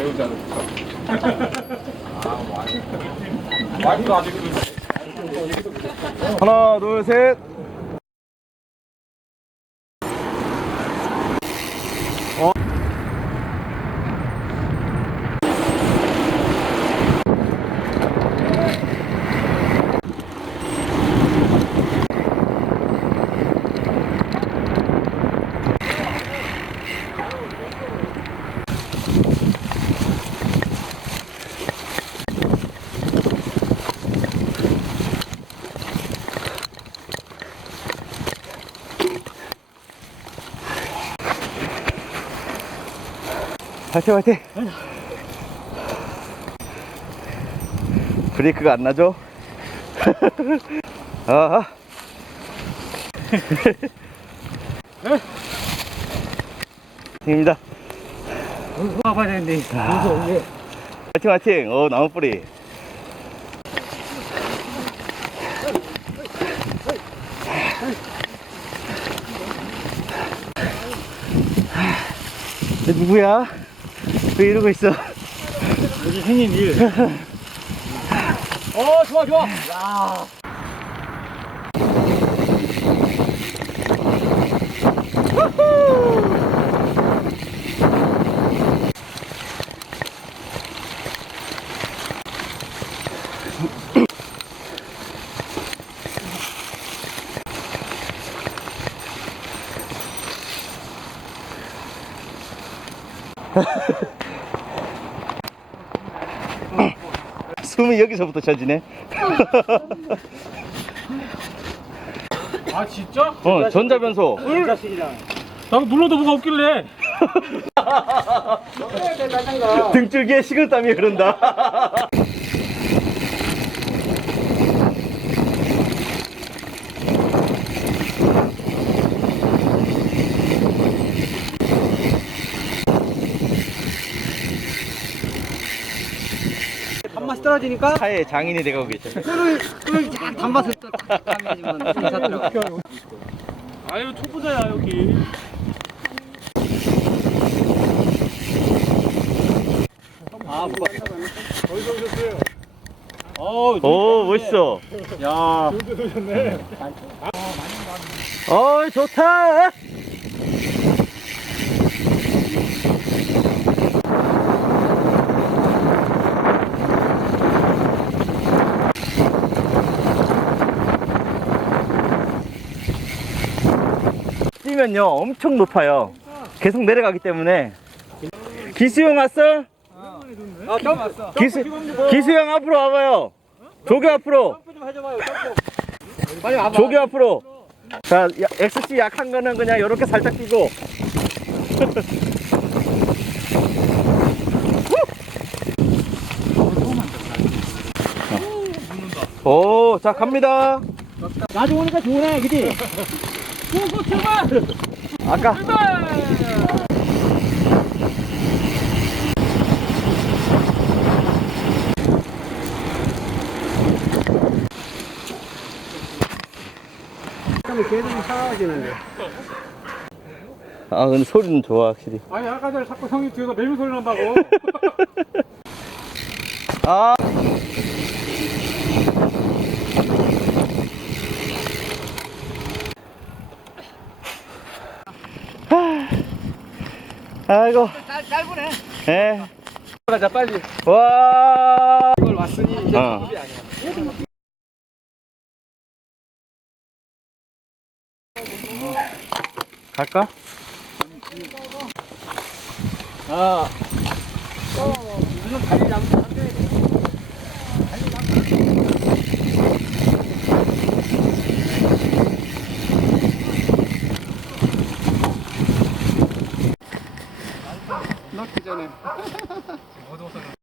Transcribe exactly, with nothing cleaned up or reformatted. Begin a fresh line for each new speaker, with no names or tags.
배우지 않을까. 와이프가 아직
하나, 둘, 셋. 어. 화이팅 화이팅. 브레이크가 안 나죠? 아하. 입니다.
와봐야 되는데.
화이팅 화이팅. 어 나무뿌리. 너 누구야? 왜 이러고 있어?
여기 행인 일. 어, 좋아, 좋아. 야.
숨이 여기서부터 쳐지네.
아, 진짜?
어 전자변소.
나도 눌러도 뭐가 없길래.
등줄기에 식은땀이 흐른다.
단맛이 떨어지니까
차에 장인이 돼가고 계셔.
꿀을 꿀 단맛을 또 감해주면 괜찮더라고. 아유, 초보자야 여기. 아, 못 봤어.
어디서 오셨어요?
어,
오 멋있어.
야.
좋은데 오셨네.
어 좋다. 뛰면요 엄청 높아요. 계속 내려가기 때문에. 기수형 왔어?
아, 점 왔어.
기수, 기수형 앞으로 와봐요. 조교 앞으로.
점프 좀 해줘봐요. 점프. 빨리 와봐.
조교 앞으로. 자, 엑스씨 약한 거는 그냥 이렇게 살짝 뛰고. 오, 자 갑니다.
나중 오니까 좋네, 그지? 고고 출발!
아까
출발! 개들이 사라지는데.
아 근데 소리는 좋아 확실히.
아니, 아까 전에 자꾸 형이 뒤에서 매미 소리 난다고.
아. 아이고.
짧, 짧으네.
예.
가자, 빨리.
와.
이걸 왔으니 이제
어.
작업이 아니야.
갈까?
아. 무슨 다리 잡으면 안 돼. 넣기 전에. 어두워서 그런가?